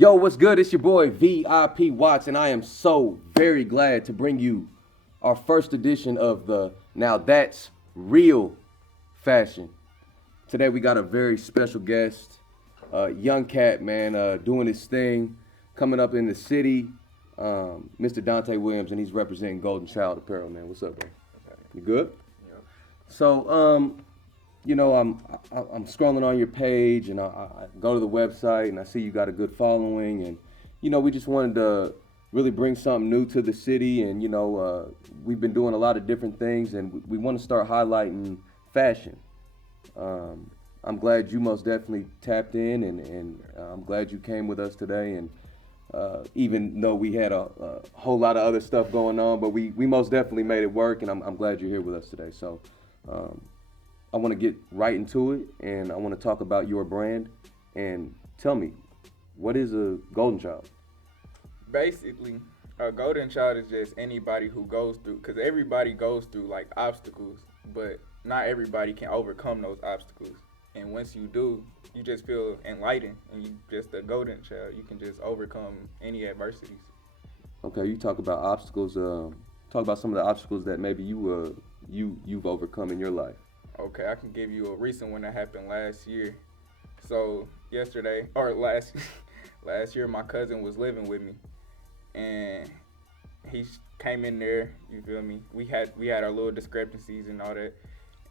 Yo, what's good? It's your boy VIP Watts, and I am so very glad to bring you our first edition of the Now That's Real Fashion. Today we got a very special guest, young cat, man, doing his thing, coming up in the city, Mr. Dante Williams, and he's representing Golden Child Apparel, man. What's up, bro? You good? Yeah. So, I'm scrolling on your page, and I go to the website, and I see you got a good following, and we just wanted to really bring something new to the city, and we've been doing a lot of different things, and we want to start highlighting fashion. I'm glad you most definitely tapped in, and I'm glad you came with us today, and even though we had a whole lot of other stuff going on, but we most definitely made it work, and I'm glad you're here with us today. So. I want to get right into it, and I want to talk about your brand. And tell me, what is a Golden Child? Basically, a Golden Child is just anybody who goes through, because everybody goes through like obstacles, but not everybody can overcome those obstacles. And once you do, you just feel enlightened, and you just a Golden Child. You can just overcome any adversities. Okay, you talk about obstacles. Talk about some of the obstacles that maybe you've overcome in your life. Okay, I can give you a recent one that happened last year. So last year, my cousin was living with me, and he came in there. You feel me? We had our little discrepancies and all that,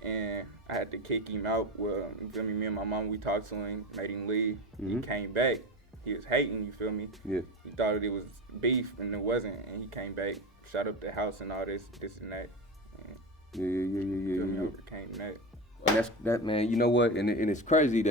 and I had to kick him out. Well, you feel me? Me and my mom, we talked to him, made him leave. Mm-hmm. He came back. He was hating. You feel me? Yeah. He thought it was beef, and it wasn't. And he came back, shot up the house and all this and that. Yeah. Overcame that. And that's that, man. You know what? And it's crazy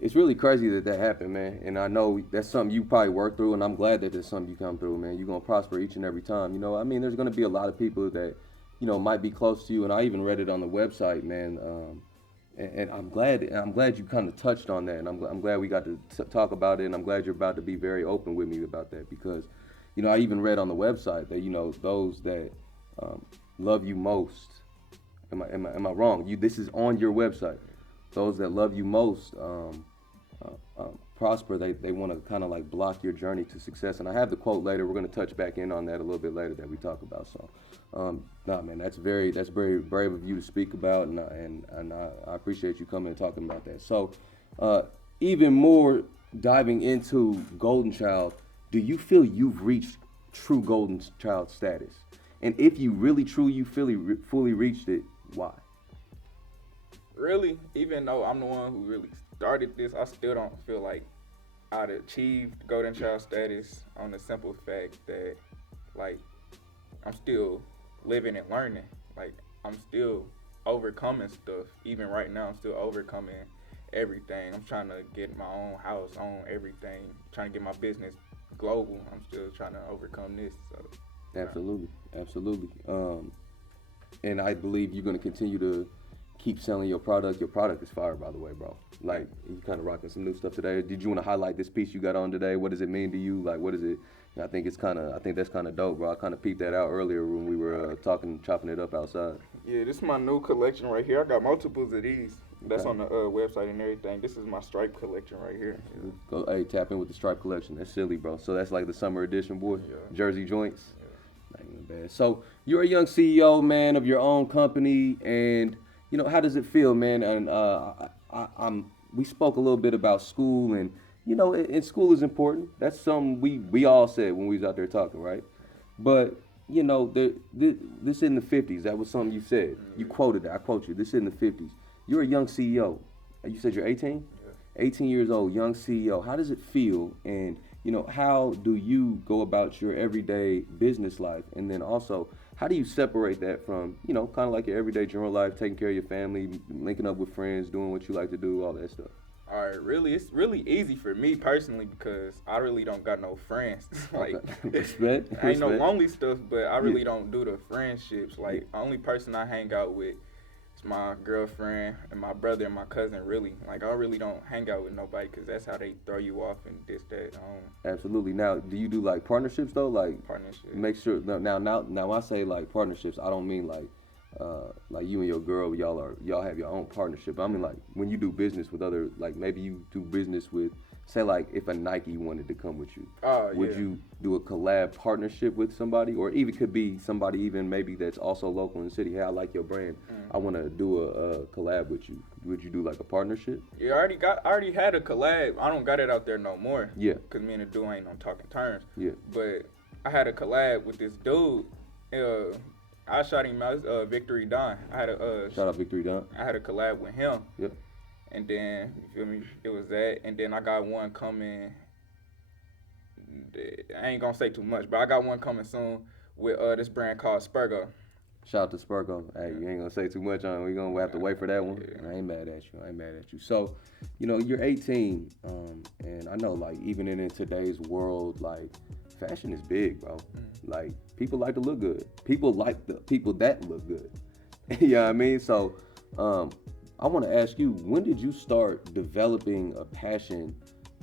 it's really crazy that happened, man. And I know that's something you probably work through, and I'm glad that there's something you come through, man. You're gonna prosper each and every time. There's gonna be a lot of people that, might be close to you, and I even read it on the website, man. And I'm glad you kind of touched on that, and I'm glad we got to talk about it, and I'm glad you're about to be very open with me about that because, I even read on the website that those that love you most. Am I wrong? This is on your website. Those that love you most prosper. They want to kind of like block your journey to success. And I have the quote later. We're going to touch back in on that a little bit later that we talk about. So, man, that's very brave of you to speak about, and I appreciate you coming and talking about that. So, even more diving into Golden Child, do you feel you've reached true Golden Child status? And if you really truly fully reached it, why? Really, even though I'm the one who really started this, I still don't feel like I'd achieved Golden Child status on the simple fact that, like, I'm still living and learning. Like, I'm still overcoming stuff. Even right now, I'm still overcoming everything. I'm trying to get my own house, own everything. Trying to get my business global. I'm still trying to overcome this. So. Absolutely. And I believe you're gonna continue to keep selling your product. Your product is fire, by the way, bro. Like, you kind of rocking some new stuff today. Did you want to highlight this piece you got on today? What does it mean to you? Like, what is it? I think that's kind of dope, bro. I kind of peeped that out earlier when we were chopping it up outside. Yeah, this is my new collection right here. I got multiples of these. That's Okay. on the website and everything. This is my stripe collection right here. Yeah. Go, hey, tap in with the stripe collection. That's silly, bro. So that's like the summer edition, boy. Yeah. Jersey joints. Not even bad. So you're a young CEO, man, of your own company, and how does it feel, man? And we spoke a little bit about school, and and school is important. That's something we all said when we was out there talking, right? But this in the 50s. That was something you said. You quoted it. I quote you. This in the 50s. You're a young CEO. You said you're 18. Yeah. 18 years old, young CEO. How does it feel? And how do you go about your everyday business life? And then also, how do you separate that from, kind of like your everyday general life, taking care of your family, linking up with friends, doing what you like to do, all that stuff? All right, it's really easy for me personally because I really don't got no friends. Like, Respect. ain't no lonely stuff, but I really don't do the friendships. Like, the only person I hang out with is my girlfriend and my brother and my cousin, really. Like, I really don't hang out with nobody because that's how they throw you off and this, that. Absolutely. Now, do you do like partnerships though? Like Partnerships. make sure now when I say like partnerships, I don't mean like you and your girl, y'all have your own partnership. I mean like when you do business with other, like maybe you do business with say like if a Nike wanted to come with you, Oh, would yeah. you do a collab partnership with somebody, or even could be somebody even maybe that's also local in the city? Hey, I like your brand. I want to do a collab with you. Would you do like a partnership? Yeah, I already had a collab. I don't got it out there no more. Yeah. Cause me and the dude ain't on talking terms. Yeah. But I had a collab with this dude. I shot him out, Victory Don. I had a Shout out Victory Don. I had a collab with him. Yep. And then, you feel me? It was that. And then I got one coming. I ain't gonna say too much, but I got one coming soon with this brand called Spurgo. Shout out to Spurgo. Hey, you ain't gonna say too much on it. We gonna have to wait for that one. Yeah. I ain't mad at you. I ain't mad at you. So, you know, you're 18, and I know like even in today's world, like fashion is big, bro. Like people like to look good. People like the people that look good. You know what I mean? So, I want to ask you, when did you start developing a passion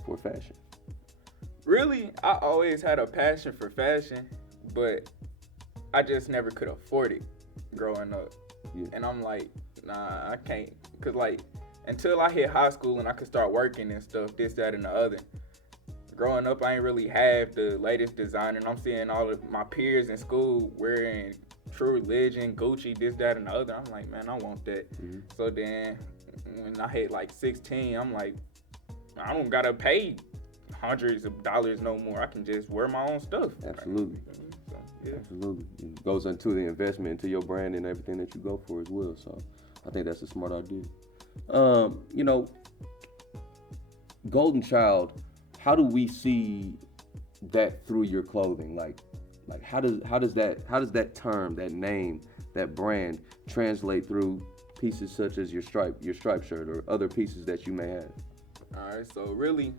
for fashion? Really, I always had a passion for fashion, but I just never could afford it growing up. Yeah. And I'm like, nah, I can't. Cause like, until I hit high school and I could start working and stuff, this, that, and the other. Growing up, I ain't really have the latest design, and I'm seeing all of my peers in school wearing True Religion, Gucci, this, that, and the other. I'm like, man, I want that. So then, when I hit like 16, I'm like, I don't gotta pay hundreds of dollars no more. I can just wear my own stuff. Absolutely. So, yeah. Absolutely. It goes into the investment into your brand and everything that you go for as well. So I think that's a smart idea. You know, Golden Child, how do we see that through your clothing? Like how does that term, that name, that brand translate through pieces such as your striped shirt or other pieces that you may have? All right, so really,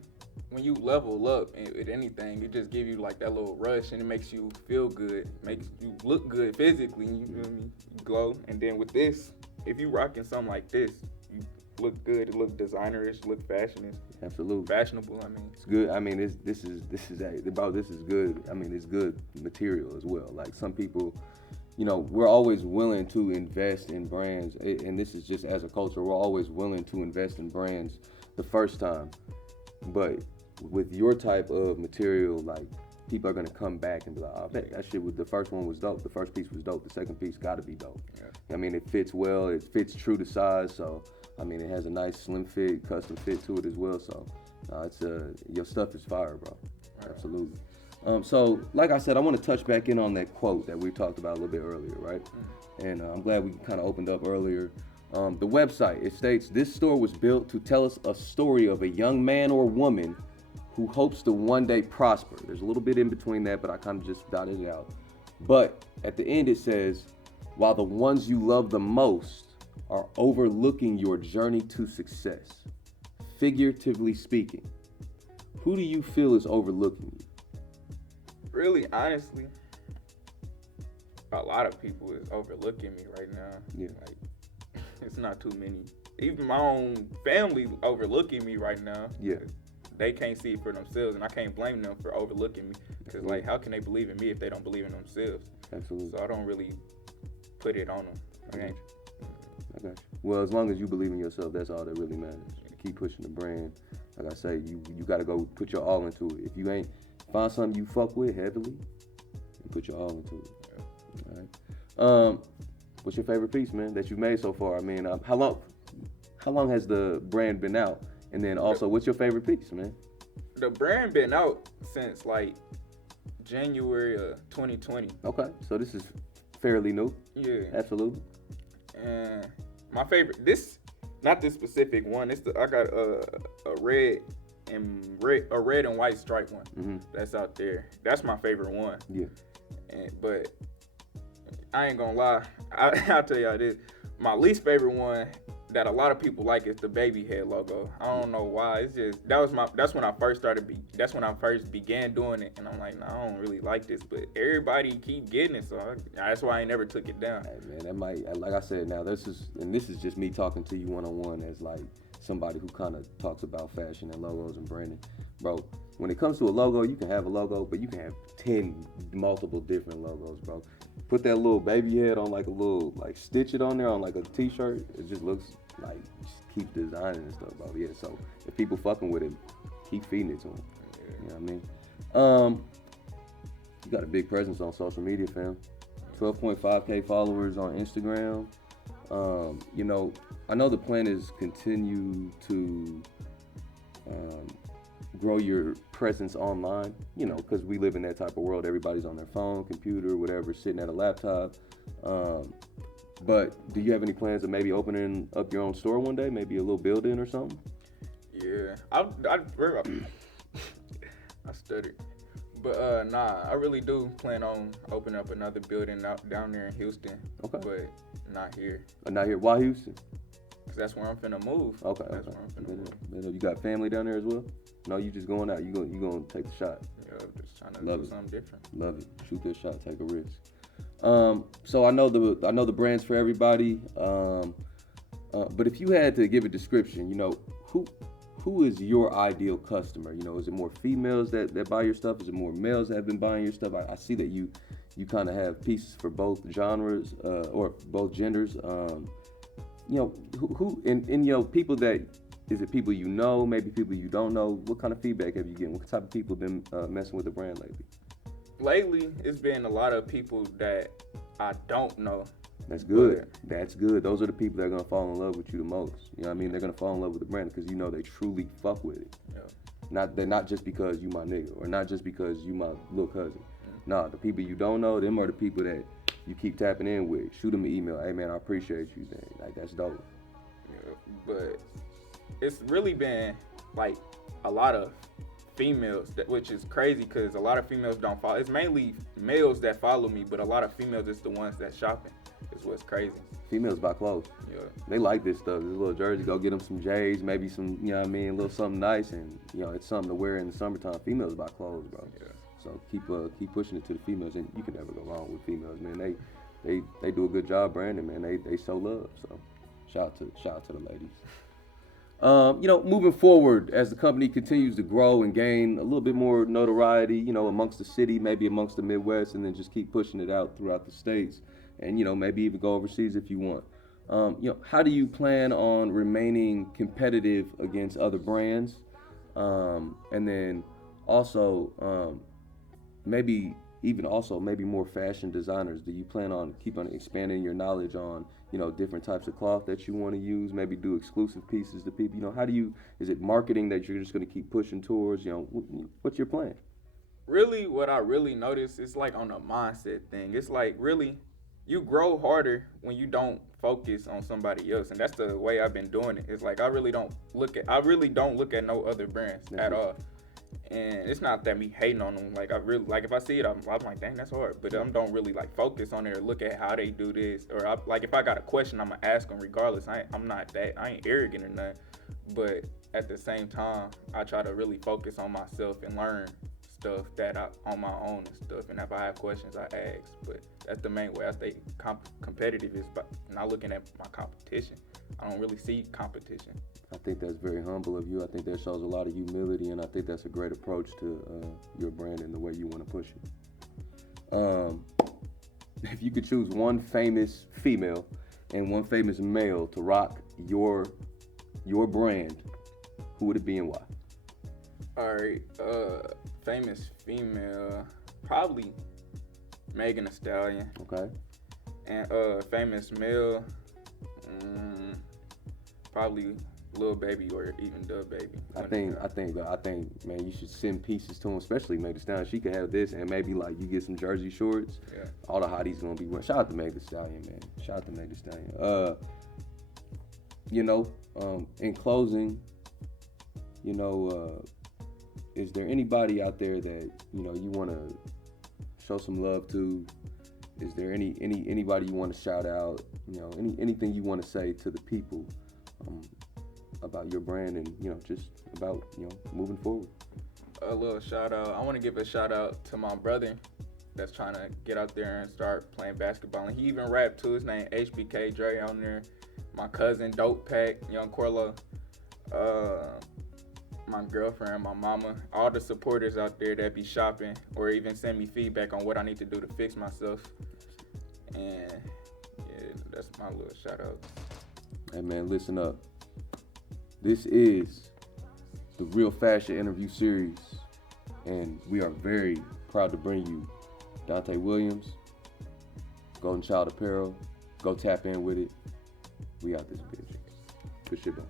when you level up with anything, it just gives you like that little rush, and it makes you feel good, makes you look good physically, you feel me? You glow. And then with this, if you rocking something like this, you look good, it look designerish, look fashionist. Absolutely. Fashionable, I mean. It's good. I mean, this is good. I mean, it's good material as well. Like some people, you know, we're always willing to invest in brands, and this is just as a culture, we're always willing to invest in brands the first time. But with your type of material, like people are gonna come back and be like, oh, I bet that shit was, the first one was dope, the first piece was dope, the second piece gotta be dope. Yeah. I mean, it fits well, it fits true to size, so I mean, it has a nice slim fit, custom fit to it as well. So it's your stuff is fire, bro. Right. Absolutely. So like I said, I want to touch back in on that quote that we talked about a little bit earlier, right? And I'm glad we kind of opened up earlier. The website, it states, this store was built to tell us a story of a young man or woman who hopes to one day prosper. There's a little bit in between that, but I kind of just dotted it out. But at the end it says, while the ones you love the most are overlooking your journey to success, figuratively speaking, who do you feel is overlooking you? Really, honestly, a lot of people is overlooking me right now. Yeah. Like, it's not too many. Even my own family overlooking me right now. Yeah. They can't see it for themselves, and I can't blame them for overlooking me. Because, like, how can they believe in me if they don't believe in themselves? Absolutely. So I don't really put it on them. Okay. I got you. Well, as long as you believe in yourself, that's all that really matters. Keep pushing the brand. Like I say, you got to go put your all into it. If you ain't find something you fuck with heavily, and put your all into it. Yeah. All right. What's your favorite piece, man, that you've made so far? I mean, how long has the brand been out? And then also, what's your favorite piece, man? The brand been out since like January of 2020. Okay, so this is fairly new. Yeah. Absolutely. And my favorite, not this specific one. I got a red and white stripe one that's out there. That's my favorite one. Yeah. But I ain't gonna lie. I'll tell y'all this. My least favorite one that a lot of people like is the baby head logo. I don't know why. It's just that's when I first began doing it, and I'm like, nah, I don't really like this, but everybody keep getting it, so that's why I ain't never took it down. Hey man, that might, like I said, now this is just me talking to you one-on-one as like somebody who kind of talks about fashion and logos and branding, bro. When it comes to a logo, you can have a logo, but you can have 10 multiple different logos, bro. Put that little baby head on like a little, like stitch it on there on like a t-shirt. It just looks like, just keep designing and stuff, bro. Yeah, so if people fucking with it, keep feeding it to them. Yeah. You know what I mean? You got a big presence on social media, fam. 12.5K followers on Instagram. You know, I know the plan is continue to grow your presence online, you know, because we live in that type of world. Everybody's on their phone, computer, whatever, sitting at a laptop. But do you have any plans of maybe opening up your own store one day, maybe a little building or something? Yeah, I stuttered. But nah, I really do plan on opening up another building out down there in Houston. Okay. But not here. Not here. Why Houston? Cause that's where I'm finna move. Okay. That's where I'm finna move. You got family down there as well? No, you just going out. You gonna take the shot. Yeah, just trying to Love do it. something different. Love it. Shoot this shot. Take a risk. So I know the brands for everybody. But if you had to give a description, you know, who is your ideal customer? You know, is it more females that buy your stuff? Is it more males that have been buying your stuff? I see that you kind of have pieces for both genres or both genders. You know, who and you know, people that, is it people you know, maybe people you don't know? What kind of feedback have you getting? What type of people have been messing with the brand lately? Lately, it's been a lot of people that I don't know. That's good. That's good. Those are the people that are gonna fall in love with you the most. You know what I mean? They're gonna fall in love with the brand because you know they truly fuck with it. Yeah. They're not just because you my nigga or not just because you my little cousin. Nah, the people you don't know, them are the people that you keep tapping in with. Shoot them an email. Hey man, I appreciate you. Man. Like that's dope. Yeah, but it's really been like a lot of females, which is crazy because a lot of females don't follow. It's mainly males that follow me, but a lot of females is the ones that shopping. Is what's crazy. Females buy clothes. Yeah. They like this stuff. This little jersey, go get them some J's, maybe some, you know what I mean, a little something nice, and you know it's something to wear in the summertime. Females buy clothes, bro. Yeah. So keep pushing it to the females, and you can never go wrong with females, man. They do a good job branding, man. They show love. So shout out to the ladies. You know, moving forward as the company continues to grow and gain a little bit more notoriety, you know, amongst the city, maybe amongst the Midwest, and then just keep pushing it out throughout the states, and you know maybe even go overseas if you want. You know, how do you plan on remaining competitive against other brands, and then also maybe more fashion designers? Do you plan on keep on expanding your knowledge on, you know, different types of cloth that you want to use, maybe do exclusive pieces to people? You know, is it marketing that you're just going to keep pushing towards? You know, what's your plan? Really, what I really notice is like on a mindset thing. It's like really, you grow harder when you don't focus on somebody else, and that's the way I've been doing it. It's like I really don't look at no other brands at all. And it's not that me hating on them. Like I really, like if I see it, I'm like, dang, that's hard. But I don't really like focus on it or look at how they do this. Or like if I got a question, I'm gonna ask them regardless. I ain't arrogant or nothing. But at the same time, I try to really focus on myself and learn stuff on my own and stuff. And if I have questions, I ask. But that's the main way I stay competitive, is by not looking at my competition. I don't really see competition. I think that's very humble of you. I think that shows a lot of humility, and I think that's a great approach to your brand and the way you want to push it. If you could choose one famous female and one famous male to rock your brand, who would it be and why? All right, famous female, probably Megan Thee Stallion. Okay. And famous male, probably Lil Baby or even Dub Baby. I think, man, you should send pieces to him, especially Megan Thee Stallion. She could have this, and maybe like you get some jersey shorts. Yeah. All the hotties gonna be wearing. Shout out to Megan Thee Stallion, man. Shout out to Megan Thee Stallion. You know, in closing, you know, is there anybody out there that you know you want to show some love to? Is there anybody you want to shout out? You know, anything you want to say to the people about your brand and, you know, just about, you know, moving forward? A little shout out. I want to give a shout out to my brother that's trying to get out there and start playing basketball. And he even rapped too. His name HBK Dre on there. My cousin Dope Pack, Young Corlo, my girlfriend, my mama, all the supporters out there that be shopping or even send me feedback on what I need to do to fix myself. And yeah, that's my little shout out. Hey man, listen up. This is the Real Fashion interview series, and we are very proud to bring you Dante Williams, Golden Child Apparel. Go tap in with it. We out this bitch. Good shit, bro.